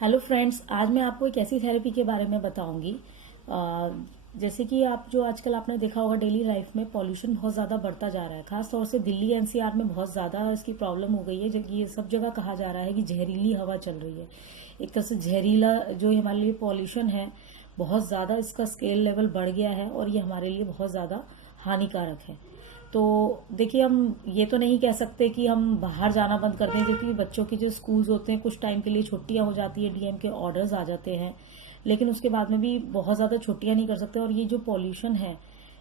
Hello friends, आज मैं आपको एक ऐसी थेरेपी के बारे में बताऊंगी। जैसे कि आप जो आजकल आपने देखा होगा डेली लाइफ में पॉल्यूशन बहुत ज़्यादा बढ़ता जा रहा है। खास तौर से दिल्ली एनसीआर में बहुत ज़्यादा इसकी प्रॉब्लम हो गई है। जो कि ये सब जगह कहा जा रहा है कि जहरीली हवा चल रही है। एक तरह से जहरीला जो हमारे लिए पॉल्यूशन है, बहुत ज़्यादा इसका स्केल लेवल बढ़ गया है और ये हमारे लिए बहुत ज़्यादा हानिकारक है। तो देखिए, हम ये तो नहीं कह सकते कि हम बाहर जाना बंद कर दें, क्योंकि बच्चों के जो स्कूल्स होते हैं कुछ टाइम के लिए छुट्टियां हो जाती है, डीएम के ऑर्डर्स आ जाते हैं, लेकिन उसके बाद में भी बहुत ज़्यादा छुट्टियां नहीं कर सकते। और ये जो पॉल्यूशन है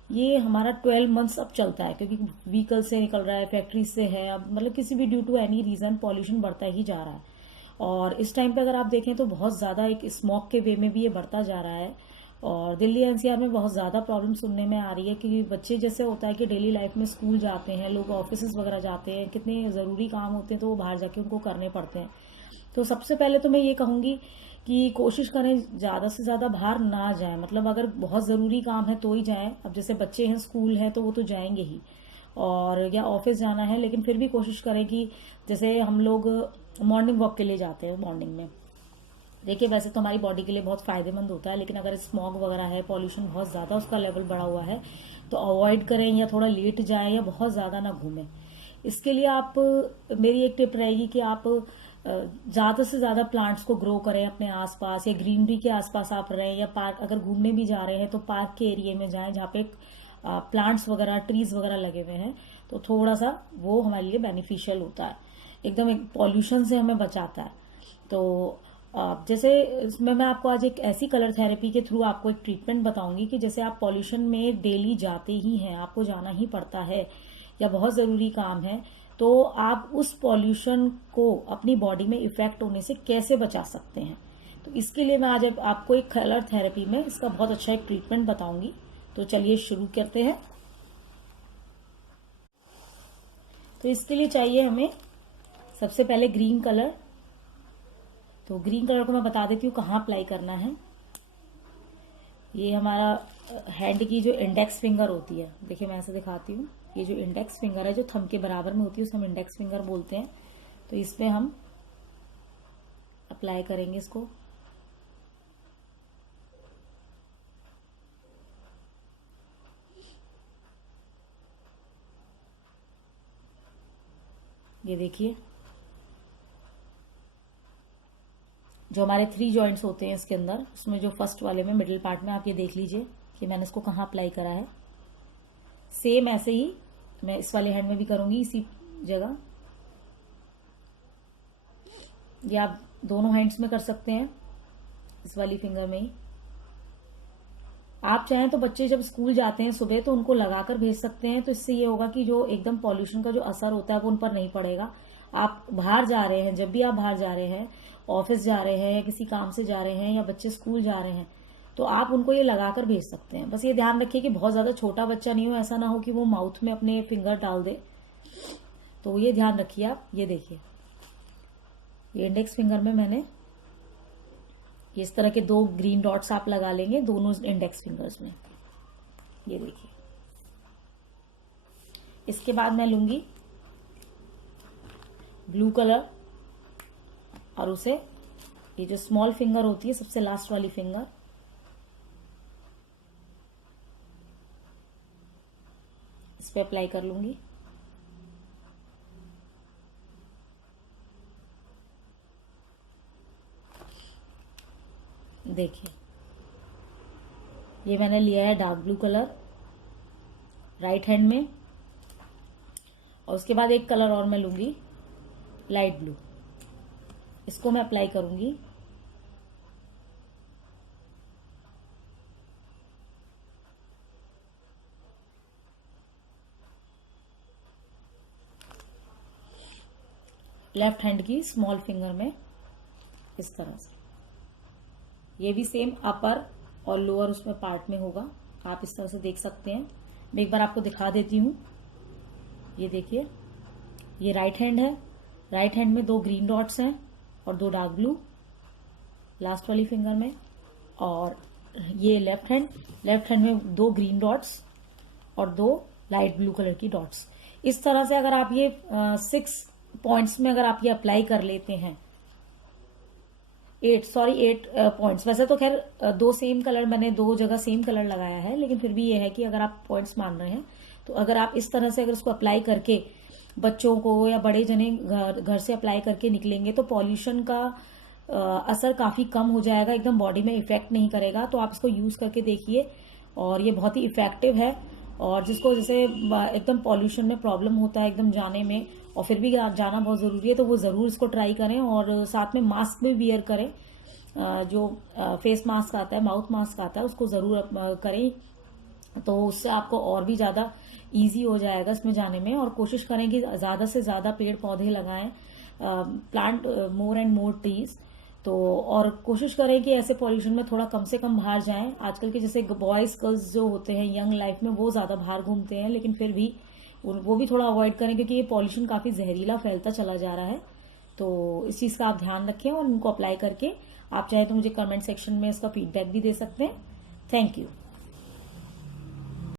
ये हमारा 12 मंथ्स अब चलता है, क्योंकि व्हीकल से निकल रहा है, फैक्ट्री से है, अब मतलब किसी भी due to any reason pollution बढ़ता ही जा रहा है। और इस टाइम पे अगर आप देखें तो बहुत ज़्यादा एक स्मॉग के वे में भी ये बढ़ता जा रहा है। और दिल्ली एनसीआर में बहुत ज़्यादा प्रॉब्लम सुनने में आ रही है कि बच्चे जैसे होता है कि डेली लाइफ में स्कूल जाते हैं, लोग ऑफिस वगैरह जाते हैं, कितने ज़रूरी काम होते हैं तो वो बाहर जाके उनको करने पड़ते हैं। तो सबसे पहले तो मैं ये कहूँगी कि कोशिश करें ज़्यादा से ज़्यादा बाहर ना जाएं। मतलब अगर बहुत ज़रूरी काम है तो ही जाएं। अब जैसे बच्चे हैं, स्कूल है तो वो तो जाएंगे ही, और या ऑफिस जाना है, लेकिन फिर भी कोशिश करें कि जैसे हम लोग मॉर्निंग वॉक के लिए जाते हैं मॉर्निंग में, देखिए वैसे तो हमारी बॉडी के लिए बहुत फायदेमंद होता है, लेकिन अगर स्मॉग वगैरह है, पॉल्यूशन बहुत ज़्यादा उसका लेवल बढ़ा हुआ है, तो अवॉइड करें या थोड़ा लेट जाएं या बहुत ज़्यादा ना घूमें। इसके लिए आप, मेरी एक टिप रहेगी कि आप ज़्यादा से ज़्यादा प्लांट्स को ग्रो करें अपने आसपास, या ग्रीनरी के आसपास आप रहें, या पार्क अगर घूमने भी जा रहे हैं तो पार्क के एरिया में जाएं जहाँ पे प्लांट्स वगैरह, ट्रीज वगैरह लगे हुए हैं, तो थोड़ा सा वो हमारे लिए बेनिफिशियल होता है, एकदम एक पॉल्यूशन से हमें बचाता है। तो जैसे इसमें मैं आपको आज एक ऐसी कलर थेरेपी के थ्रू आपको एक ट्रीटमेंट बताऊंगी कि जैसे आप पॉल्यूशन में डेली जाते ही हैं, आपको जाना ही पड़ता है या बहुत ज़रूरी काम है, तो आप उस पॉल्यूशन को अपनी बॉडी में इफेक्ट होने से कैसे बचा सकते हैं। तो इसके लिए मैं आज आपको एक कलर थेरेपी में इसका बहुत अच्छा एक ट्रीटमेंट बताऊंगी। तो चलिए शुरू करते हैं। तो इसके लिए चाहिए हमें सबसे पहले ग्रीन कलर। तो ग्रीन कलर को मैं बता देती हूँ कहाँ अप्लाई करना है। ये हमारा हैंड की जो इंडेक्स फिंगर होती है, देखिए मैं ऐसे दिखाती हूँ, ये जो इंडेक्स फिंगर है जो थंब के बराबर में होती है उसे हम इंडेक्स फिंगर बोलते हैं। तो इसमें हम अप्लाई करेंगे इसको। ये देखिए, जो हमारे 3 जॉइंट्स होते हैं इसके अंदर, उसमें जो फर्स्ट वाले में मिडिल पार्ट में आप ये देख लीजिए कि मैंने इसको कहाँ अप्लाई करा है। सेम ऐसे ही मैं इस वाले हैंड में भी करूंगी, इसी जगह। ये आप दोनों हैंड्स में कर सकते हैं, इस वाली फिंगर में ही। आप चाहें तो बच्चे जब स्कूल जाते हैं सुबह तो उनको लगाकर भेज सकते हैं, तो इससे ये होगा कि जो एकदम पॉल्यूशन का जो असर होता है वो उन पर नहीं पड़ेगा। आप बाहर जा रहे हैं, जब भी आप बाहर जा रहे हैं, ऑफिस जा रहे हैं या किसी काम से जा रहे हैं या बच्चे स्कूल जा रहे हैं, तो आप उनको ये लगाकर भेज सकते हैं। बस ये ध्यान रखिए कि बहुत ज्यादा छोटा बच्चा नहीं हो, ऐसा ना हो कि वो माउथ में अपने फिंगर डाल दे, तो ये ध्यान रखिए आप। ये देखिए, ये इंडेक्स फिंगर में मैंने इस तरह के 2 ग्रीन डॉट्स आप लगा लेंगे दोनों इंडेक्स फिंगर्स में। ये देखिए, इसके बाद मैं लूंगी ब्लू कलर, और उसे ये जो स्मॉल फिंगर होती है, सबसे लास्ट वाली फिंगर, इस पे अप्लाई कर लूंगी। देखिए, ये मैंने लिया है dark blue colour right hand में, और उसके बाद एक कलर और मैं लूंगी लाइट ब्लू, इसको मैं अप्लाई करूंगी। लेफ्ट हैंड की स्मॉल फिंगर में इस तरह से। ये भी सेम अपर और लोअर उसमें पार्ट में होगा, आप इस तरह से देख सकते हैं। मैं एक बार आपको दिखा देती हूँ। ये देखिए, ये राइट हैंड है, राइट हैंड में 2 ग्रीन डॉट्स हैं और 2 डार्क ब्लू लास्ट वाली फिंगर में, और ये लेफ्ट हैंड में 2 ग्रीन डॉट्स और 2 लाइट ब्लू कलर की डॉट्स। इस तरह से अगर आप ये 6 पॉइंट्स में अगर आप ये अप्लाई कर लेते हैं 8 पॉइंट्स। वैसे तो खैर दो सेम कलर, मैंने दो जगह सेम कलर लगाया है, लेकिन फिर भी ये है कि अगर आप पॉइंट्स मान रहे हैं तो अगर आप इस तरह से अगर उसको अप्लाई करके बच्चों को या बड़े जने घर से अप्लाई करके निकलेंगे तो पॉल्यूशन का असर काफी कम हो जाएगा, एकदम बॉडी में इफेक्ट नहीं करेगा। तो आप इसको यूज करके देखिए, और ये बहुत ही इफेक्टिव है। और जिसको जैसे एकदम पॉल्यूशन में प्रॉब्लम होता है एकदम जाने में, और फिर भी जाना बहुत जरूरी है, तो वो जरूर इसको ट्राई करें। और साथ में मास्क भी वियर करें, जो फेस मास्क आता है, माउथ मास्क आता है, उसको जरूर करें। तो उससे आपको और भी ज्यादा इजी हो जाएगा इसमें जाने में। और कोशिश करें कि ज्यादा से ज्यादा पेड़ पौधे लगाएं, plant more and more trees. तो और कोशिश करें कि ऐसे पॉल्यूशन में थोड़ा कम से कम बाहर जाएं। आजकल के जैसे बॉयज गर्ल्स जो होते हैं यंग लाइफ में, वो ज्यादा बाहर घूमते हैं, लेकिन फिर भी वो भी थोड़ा अवॉइड करें, क्योंकि ये पॉल्यूशन काफी जहरीला फैलता चला जा रहा है। तो इस चीज का आप ध्यान रखें और इनको अप्लाई करके आप चाहे तो मुझे कमेंट सेक्शन में इसका फीडबैक भी दे सकते हैं। Thank you.